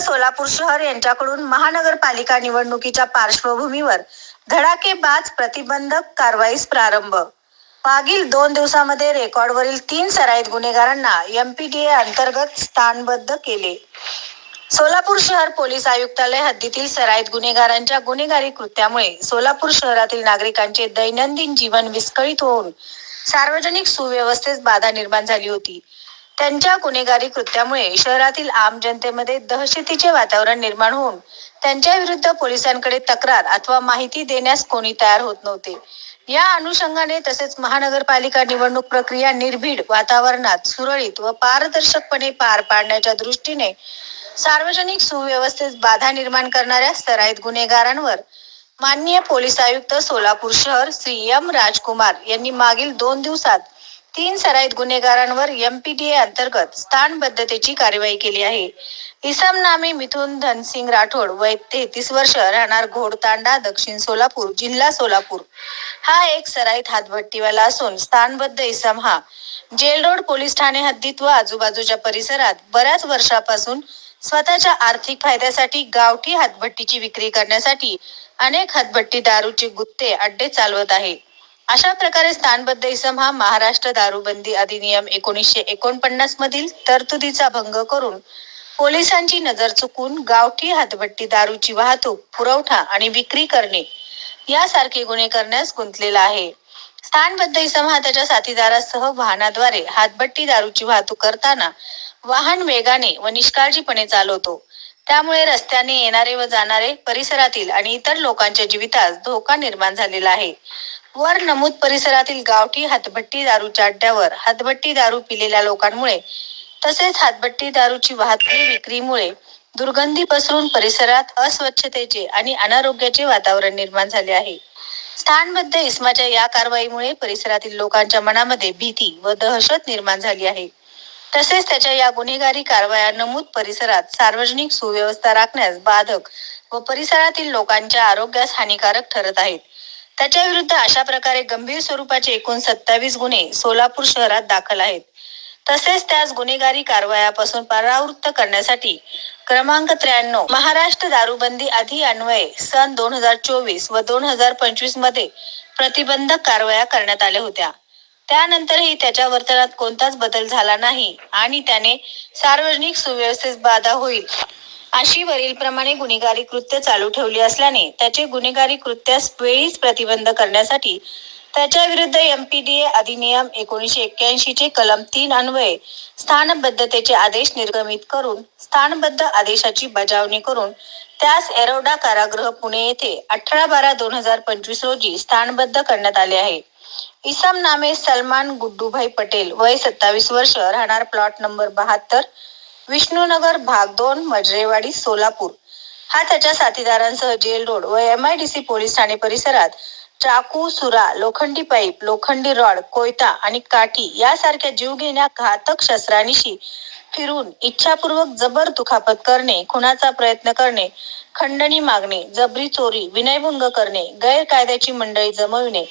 सोलापूर शहर यांच्याकडून महानगरपालिका निवडणुकीच्या पार्श्वभूमीवर धडाकेबाज प्रतिबंधक कारवाईस प्रारंभ. मागील 2 दिवसांमध्ये रेकॉर्डवरील 3 सराईत गुन्हेगारांना एमपीडीए अंतर्गत स्थानबद्ध केले. सोलापूर शहर पोलीस आयुक्तालय हद्दीतील सराईत गुन्हेगारांच्या गुन्हेगारी कृत्यामुळे सोलापूर शहरातील नागरिकांचे दैनंदिन जीवन विस्कळीत होऊन सार्वजनिक सुव्यवस्थेस बाधा निर्माण झाली होती. त्यांच्या गुन्हेगारी कृत्यामुळे शहरातील आम जनतेमध्ये दहशतीचे वातावरण निर्माण होऊन त्यांच्या विरुद्ध पोलिसांकडे तक्रार अथवा माहिती देण्यास कोणी तयार होत नव्हते. या अनुषंगाने तसेच महानगरपालिका निवडणूक प्रक्रिया निर्भीड वातावरणात सुरळीत व पारदर्शकपणे पार पाडण्याच्या दृष्टीने सार्वजनिक सुव्यवस्थेस बाधा निर्माण करणाऱ्या सराईत गुन्हेगारांवर माननीय पोलीस आयुक्त सोलापूर शहर श्री एम राजकुमार यांनी मागील 2 दिवसात 3 सराईत गुन्हेगारांवर एमपीडीए अंतर्गत स्थानबद्धतेची कार्यवाही केली आहे. इसम नामे मिथुन धनसिंग राठोड, वय 33 वर्ष, राहणार घोडतांडा, दक्षिण सोलापूर, जिल्हा सोलापूर, हा एक सराईत हातभट्टीवाला असून स्थानबद्ध इसम हा जेल रोड पोलीस ठाणे हद्दीत व आजूबाजूच्या परिसरात बऱ्याच वर्षापासून स्वतःच्या आर्थिक फायद्यासाठी गावठी हातभट्टीची विक्री करण्यासाठी अनेक हातभट्टी दारूचे गुत्ते अड्डे चालवत आहे. अशा प्रकारे स्थानबद्ध इसम हा महाराष्ट्र दारूबंदी अधिनियम 1949 मधील तरतुदीचा भंग करून पोलिसांची नजर चुकून गावठी हातभट्टी दारूची वाहतूक, पुरवठा आणि विक्री करणे यासारखे गुन्हे करण्यास गुंतलेला आहे. स्थानबद्ध इसम हा त्याच्या साथीदारासह वाहनाद्वारे हातभट्टी दारूची वाहतूक करताना वाहन वेगाने व निष्काळजीपणे चालवतो. त्यामुळे रस्त्याने येणारे व जाणारे, परिसरातील आणि इतर लोकांच्या जीवितास धोका निर्माण झालेला आहे. वर नमूद परिसरातील गावठी हातभट्टी दारूच्या अड्ड्यावर हातभट्टी दारू पिलेल्या लोकांमुळे तसेच हातभट्टी दारूची वाहतूक विक्रीमुळे दुर्गंधी पसरून परिसरात अस्वच्छतेचे आणि अनारोग्याचे वातावरण निर्माण झाले आहे. स्थानबद्ध इसमाच्या या कारवाईमुळे परिसरातील लोकांच्या मनामध्ये भीती व दहशत निर्माण झाली आहे. तसेच त्याच्या या गुन्हेगारी कारवाया नमूद परिसरात सार्वजनिक सुव्यवस्था राखण्यास बाधक व परिसरातील लोकांच्या आरोग्यास हानिकारक ठरत आहेत. त्याच्या विरुद्ध अशा प्रकारे गंभीर स्वरूपाचे एकूण 27 गुन्हे सोलापूर शहरात दाखल आहेत. तसेच त्यास गुन्हेगारी कारवायापासून परावृत्त करण्यासाठी क्रमांक 93 महाराष्ट्र दारूबंदी अधिनियम सन 2024 व 2025 मध्ये प्रतिबंधक कारवाया करण्यात आल्या होत्या. त्यानंतरही त्याच्या वर्तनात कोणताच बदल झाला नाही आणि त्याने सार्वजनिक सुव्यवस्थेस बाधा होईल अशी वरीलप्रमाणे गुन्हेगारी कृत्य चालू ठेवली असल्याने त्याचे गुन्हेगारी कृत्यास वेळीच प्रतिबंध करण्यासाठी त्याच्या विरुद्ध एमपीडीए अधिनियम 1981 चे कलम 3 अन्वये स्थानबद्धतेचे आदेश निर्गमित करून स्थानबद्ध आदेशाची बजावणी करून त्यास येरवडा कारागृह पुणे येथे 18/12/2025 रोजी स्थानबद्ध करण्यात आले आहे. इसम नामे सलमान गुड्डूभाई पटेल, वय 27 वर्ष, राहणार प्लॉट नंबर 72, विष्णुनगर भाग 2, मजरेवाडी, सोलापूर, हा त्याच्या साथीदारांसह जेल रोड व MIDC पोलीस ठाणे परिसरात चाकू, सुरा, लोखंडी पाईप, लोखंडी रॉड, कोयता आणि काठी यासारख्या जीवघेण्या घातक शस्त्रांनिशी फिरून इच्छापूर्वक जबर दुखापत करणे, खुनाचा प्रयत्न करणे, खंडणी मागणे, जबरी चोरी, विनयभंग करणे, गैरकायद्याची मंडळी जमविणे,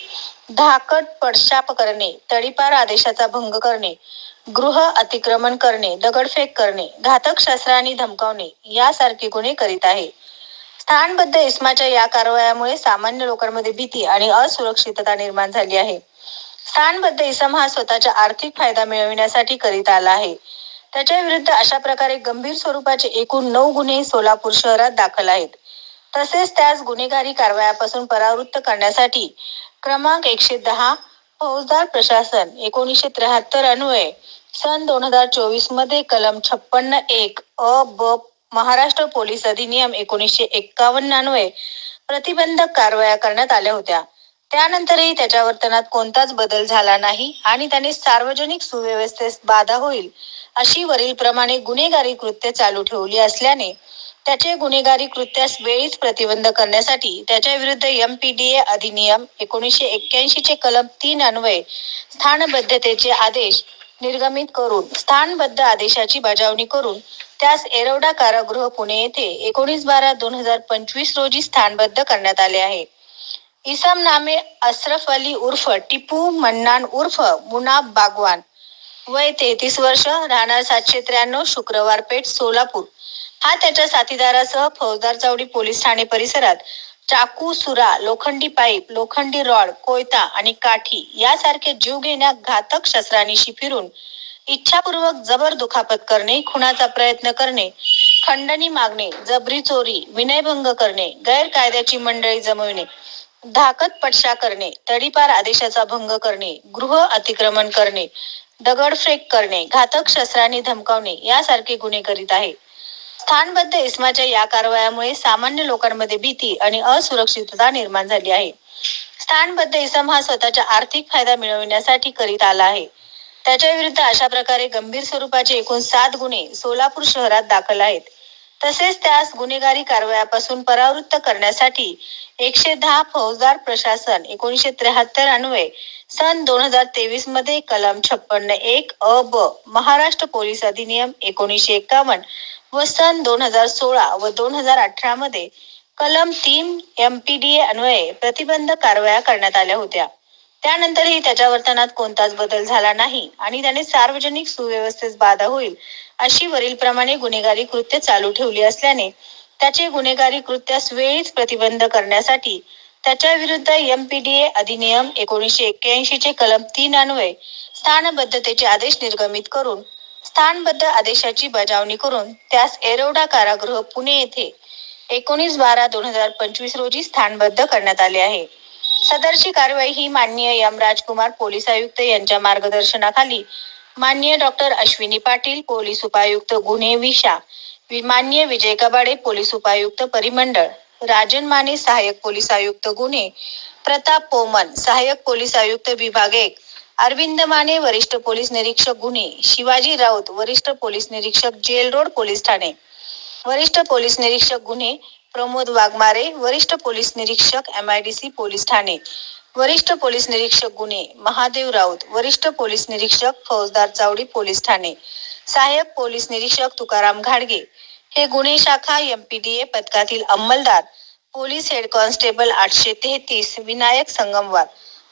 धाकट पडशाप करणे, तडीपार आदेशाचा भंग करणे, गृह अतिक्रमण करणे, दगडफेक करणे, घातक शस्त्रांनी धमकावणे यासारखे गुन्हे करीत आहे. स्थानबद्ध इसमाच्या या कारवायामुळे सामान्य लोकांमध्ये भीती आणि असुरक्षितता निर्माण झाली आहे. स्थानबद्ध इसम हा स्वतःचा आर्थिक फायदा मिळविण्यासाठी करीत आला आहे. त्याच्या विरुद्ध अशा प्रकारे गंभीर स्वरूपाचे एकूण 9 गुन्हे सोलापूर शहरात दाखल आहेत. तसेच त्यास गुन्हेगारी कारवायापासून परावृत्त करण्यासाठी क्रमांक 110 फौजदार प्रशासन 1973 अन्वये सन 2024 मध्ये कलम 56(1) अ ब महाराष्ट्र पोलीस अधिनियम 1951 अन्वये प्रतिबंधक कारवाया करण्यात आल्या होत्या. त्यानंतरही त्याच्या वर्तनात कोणताच बदल झाला नाही आणि त्याने सार्वजनिक सुव्यवस्थेस बाधा होईल अशी वरीलप्रमाणे गुन्हेगारी कृत्य चालू ठेवली असल्याने त्याचे गुन्हेगारी कृत्यास वेळीच प्रतिबंध करण्यासाठी त्याच्या विरुद्ध एमपीडीए अधिनियम 1981 चे कलम 3 अन्वये स्थानबद्धतेचे आदेश निर्गमित करून स्थानबद्ध आदेशाची बजावणी करून त्यास येरवडा कारागृह पुणे येथे 19/12/2025 रोजी स्थानबद्ध करण्यात आले आहे. इसम नामे अशरफ अली उर्फ टिपू मन्नान उर्फ मुनाब बागवान, वय 33 वर्ष, राहणार 793 शुक्रवार पेठ, सोलापूर, हा त्याच्या साथीदारासह फौजदार चावडी पोलीस ठाणे परिसरात चाकू, सुरा, लोखंडी पाईप, लोखंडी रॉड, कोयता आणि काठी यासारखे जीवघेण्या घातक शस्त्रांनीशी फिरून इच्छापूर्वक जबर दुखापत करणे, खुनाचा प्रयत्न करणे, खंडणी मागणे, जबरी चोरी, विनयभंग करणे, गैरकायद्याची मंडळी जमविणे, धाकत पटशा करणे, तडीपार आदेशाचा भंग करणे, गृह अतिक्रमण करणे, दगडफेक करणे, घातक शस्त्रांनी धमकावणे यासारखे गुन्हे करीत आहे. स्थानबद्ध इस्माच्या या कारवायामुळे सामान्य लोकांमध्ये भीती आणि असुरक्षितता निर्माण झाली आहे. स्थानबद्ध इसम हा स्वतःचा आर्थिक फायदा मिळविण्यासाठी करीत आला आहे. त्याच्या विरुद्ध अशा प्रकारे गंभीर स्वरूपाचे एकूण 7 गुन्हे सोलापूर शहरात दाखल आहेत. तसेच त्यास गुन्हेगारी कारवायापासून परावृत्त करण्यासाठी 110 फौजदार प्रशासन 1973 अन्वये सन 2023 मध्ये कलम 56(1) अ ब महाराष्ट्र पोलीस अधिनियम 1951 व सन 2016 व 2018 मध्ये कलम 3 MPDA अन्वये प्रतिबंधक कारवाया करण्यात आल्या होत्या. त्यानंतरही त्याच्या वर्तनात कोणताच बदल झाला नाही आणि त्याने सार्वजनिक सुव्यवस्थेस बाधा होईल अशी वरीलप्रमाणे गुन्हेगारी कृत्य चालू ठेवली असल्याने त्याचे गुन्हेगारी कृत्यास वेळीच प्रतिबंध करण्यासाठी त्याच्या विरुद्ध MPDA अधिनियम 1981 चे कलम 3 अन्वये स्थानबद्धतेचे आदेश निर्गमित करून स्थानबद्ध आदेशाची बजावणी करून त्यास येरवडा कारागृह पुणे येथे 19/12/2025 रोजी स्थानबद्ध करण्यात आले आहे. सदरची कारवाई ही माननीय एम राजकुमार पोलीस आयुक्त यांच्या मार्गदर्शनाखाली माननीय डॉक्टर अश्विनी पाटील पोलीस उपायुक्त गुन्हे विशा, माननीय विजय कबाडे पोलीस उपायुक्त परिमंडळ, राजन माने सहाय्यक पोलीस आयुक्त गुन्हे, प्रताप पोमन सहाय्यक पोलीस आयुक्त विभाग 1, अरविंद माने वरिष्ठ पोलीस निरीक्षक गुन्हे, शिवाजी राऊत वरिष्ठ पोलीस निरीक्षक जेल रोड पोलीस ठाणे, वरिष्ठ पोलीस निरीक्षक गुन्हे प्रमोद वाघमारे वरिष्ठ पोलीस निरीक्षक MIDC पोलीस ठाणे, वरिष्ठ पोलीस निरीक्षक गुन्हे महादेव राऊत वरिष्ठ पोलीस निरीक्षक फौजदार चावडी पोलीस ठाणे, सहाय्यक पोलीस निरीक्षक तुकाराम घाडगे हे गुन्हे शाखा MPDA पथकातील अंमलदार, police head constable 833 Vinayak Sangamwar,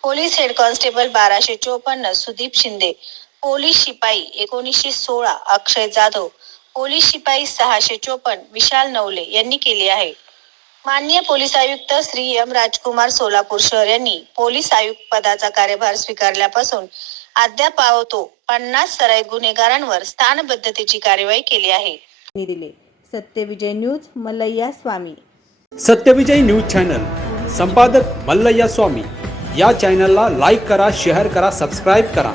police head constable 1254 Sudeep Shinde, police शिपाई 1916 अक्षय जाधव, पोलीस शिपाई 654 विशाल नवले यांनी केले आहे. माननीय पोलीस आयुक्त श्री एम राजकुमार सोलापूर शहर यांनी पोलीस आयुक्त पदाचा कार्यभार स्वीकारल्यापासून अद्यापावतो 50 सराईत गुन्हेगारांवर स्थानबद्धतेची कार्यवाही केली आहे. दिले सत्यविजय न्यूज मल्लय्या स्वामी. सत्यविजय न्यूज चॅनल संपादक मल्लय्या स्वामी. या चॅनलला लाईक करा, शेअर करा, सबस्क्राईब करा.